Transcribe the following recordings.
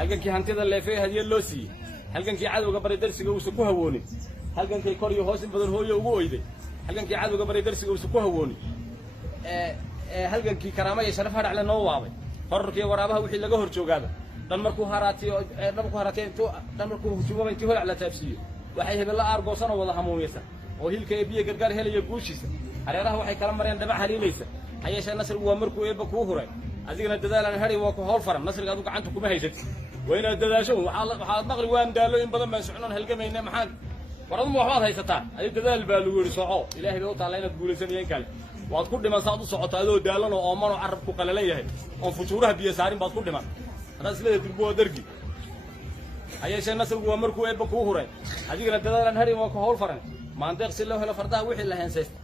halkankii hantida leefay hadiya loo siiyey halkankii cadowga bari darsiga uu ku hawoonin halkankii kor iyo hoos in badan hooyo ugu oyday halkankii cadowga bari darsiga uu ku hawoonin halkankii karaama iyo sharaf hadhac noo waabay horarkii waraabaha wixii laga hor joogaaba dhan markuu haraatay dhan markuu hujumaba intii holac la taabsiiyo waxay hebel aargoosan oo wada hamuumiysan oo hilka ee biyo gargaar helaya guushiisa hareeraha waxay kala mareen dhabac haliilaysa hayeeshee nasrigu waa markuu eebba kuu huray adigana dadaalan hadhi waa ku hawl faran nasriga adu gacanta kuma haysatid waa inaad dadaasho waxaad maqli waan daalo in badan baan soconon halgamayna maxaan waraduma waxbaad haysataa adiga dadaal baa lagu yidhi soco ilaahay baa u taalla inaad guulaysanayeen kale waad ku dhiman saad u socoto adoo daalan oo ooman oo carabku qalalan yahay oon fujuuraha biyo saarin baad ku dhiman haddaad isleeda durbo waa dargi hayeeshee nasrigu waa markuu eebba kuu huray adigana dadaalan hadhi waa ku hawl faran maandeeq si loo helo fardaha wixii la heensaysta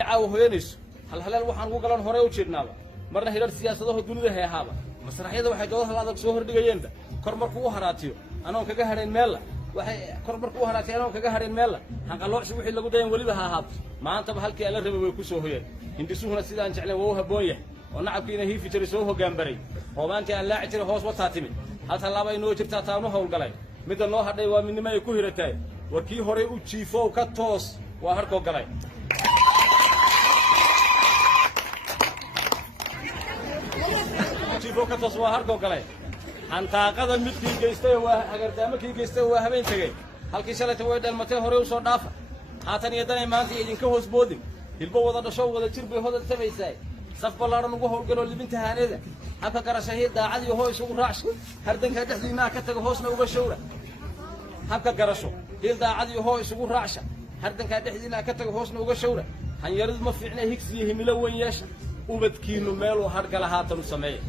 caawa hooyanayso halhaleel waxaan ugu galan hore u jeednaaba marna hirar siyaasadaha dunida heehaaba masraxyada waxay doodaha adag soo hordhigayeenba kor markuu u haraatiyo anoon kaga hadhayn meella waxay kor markuu u haraatiyo anoon kaga hadhayn meella hanqaloocsi wixii lagu dayan weliba ha ahaato maantaba halkii alla rabay way ku soo hoyeen hindisuhuna sidaan jeclayn waa u habboon yahay oo nacabkiina hiifi jiray soo hoggaanbaray hoobaantii aan laaci jiray hoos wataa timid hal tallaaba ay noo jirtaa taanu hawlgalay midda noo hadhay waa midnimo ay ku hirataay war kii horey u jiifow ka toos waa harkoo galay ka toos waa harkoo galay hantaaqada midkii geystay waa hagardaamo kii geystay waa habeen tegey halkii shalayta way dhalmatay horey u soo dhaafa haatan iyo danay maanta idinka hoos boodin hilbo wada dhasho wada jir bay hodan tabaysaay saf ballaadhan ugu howlgaloo libinta haanada habka garashahii daacad iyo hoo isugu raacsho hardankaa dhexdiimaha ka taga hoosna uga showra habka garasho hiil daacad iyo hoo isugu raacsha hardankaa dhexdiimaha ka taga hoosna uga showra hanyaridu ma fiicna higsi iyo himilo weyn yeesha ubadkiinnu meeluu hadhgala haatan u sameeya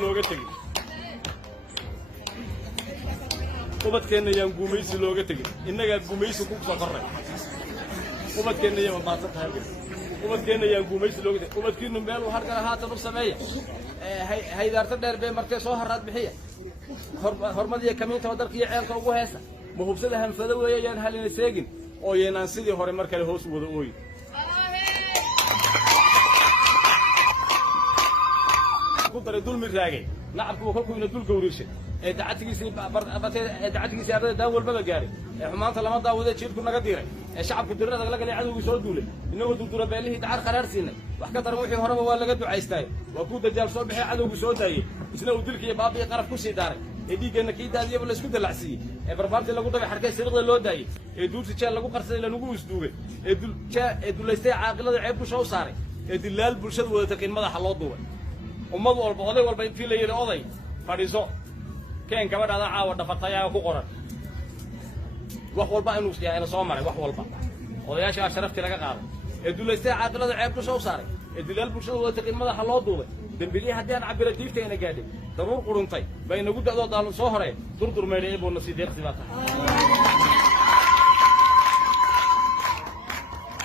looga tegin ubadkeenna yaan guumaysi looga tegin innagaa guumaysi ku soo korray ubadkeenna yaan maadsan tahay ubadkeenna yaan guumaysi looga tegin ubadkiinnu meeluu hadhgala haatan u sameeya haydaarta dheer bay martee soo haraad bixiya hormadiya kamiintaba dalka iyo ceelka ugu heesa ma hubsada hanfado weeye yaan halina seegin oo yeenaan sidii hore mar kale hoos u wada ooyin ku daray dulmi raagay nacabku kolkuu ina dul gowrishay ee dacatigiisii ardada daan walbaba gaaray ee xumaanta lama daawada jiirku naga diiray ee shacabku dirada la galay cadowgii soo duulay inagoo durdura beelihii dacar qaraar siinay wax ka daran wixii horeba waa laga ducaystay waa kuu dajaal soo bixay cadowgii soo daayey isna uu dilkii baabi'i qaraf ku sii daaray ee dhiiggeenna kii daadiyaba la isku dalacsiiyey ee barbaartii lagu dabay xarkay siriqda loo daayey ee duursi jeel lagu qarsaday lanugu isduugay ee dulaystay caaqilada ceeb dusha u saaray ee dilaal bulshada wada taqiin madaxa loo duubay ummad walba oday walba intii la yidhi oday fadhiiso keen gabadhaada caawa dhafatayaaga ku qoran wax walba inuu ina soo maray wax walba odayaashaa sharaftii laga qaaday ee dulaystay caaqilada ceeb dusha u saaray ee dilaal bulshada wada taqiin madaxa loo duubay dembilihii haddii aan cabira diiftayna gaadhay daruur quruntay bay nagu da'doo daalun soo horee durdur meydhay ee buuna sii deeqsi baa tahay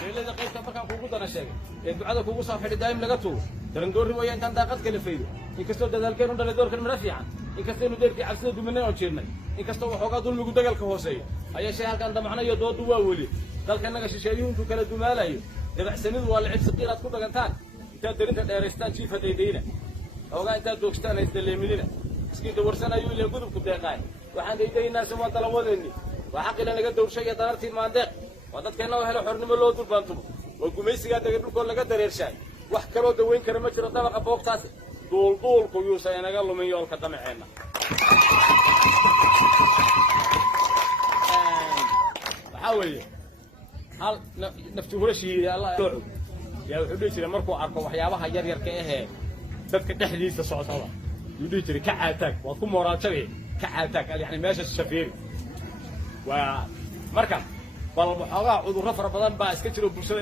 leelada qaybta markaan kuugu dana sheegay ee ducada kuugu soo xidhi daa'im laga tuuro darandoorri mooya intaan daaqad kala faydo inkastoo dadaalkeenu dhalay doorkan mara fiican inkastaynu deerkii cabsida duminay oon jeednay inkastoo waxoogaa dulmigu dagalka hooseeyo hayeeshee halkaan damacna iyo doodu waa weli dalka innaga shisheeyuhu intuu kala dumaalayo dabacsanidu waa lacib siqiiraad ku dhagantaan intaad darinta dheeraystaan jiifa daydayna hoogaa intaad doogstaan haysdaleeminina iskiinta warsanayuu ile gudubku deeqaay waxaan daydaynaase waa dalawadeenni waa xaqila naga dowrshay iyo danartii maandeeq waa dadkeenna oo helo xornimo loo durbaantumo waa gumaysigaa degay dhulkoo laga dareershaay wax kaloo dawayn kara ma jiro dabaqa boogtaasi duulduulku yuusa inaga lumin yoolka damaceenna waxaa weeye hal nafti hura shihiiday allah yaa wuxuu dhihi jiray markuu arko waxyaabaha yaryarka ahee dadka dhexdiisa socdada yuu dhihi jiray ka caataag waad ku mooraajabe ka caataag yani meesha shafeeri waa marka bal waxoogaa cudurro fara badan baa iska jiro bulshada